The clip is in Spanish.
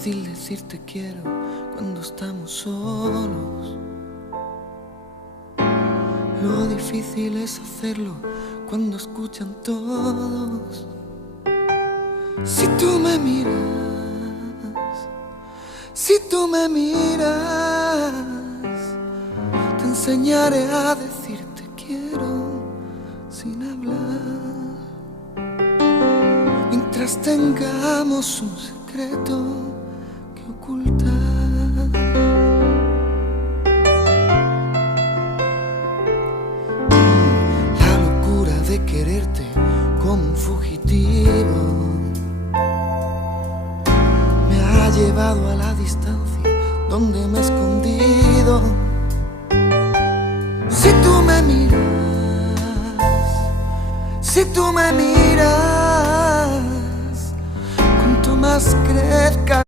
fácil decir te quiero cuando estamos solos. Lo difícil es hacerlo cuando escuchan todos. Si tú me miras, si tú me miras, te enseñaré a decir te quiero sin hablar. Mientras tengamos un secreto que ocultar. La locura de quererte como un fugitivo me ha llevado a la distancia donde me he escondido. Si tú me miras, si tú me miras, cuanto más crezca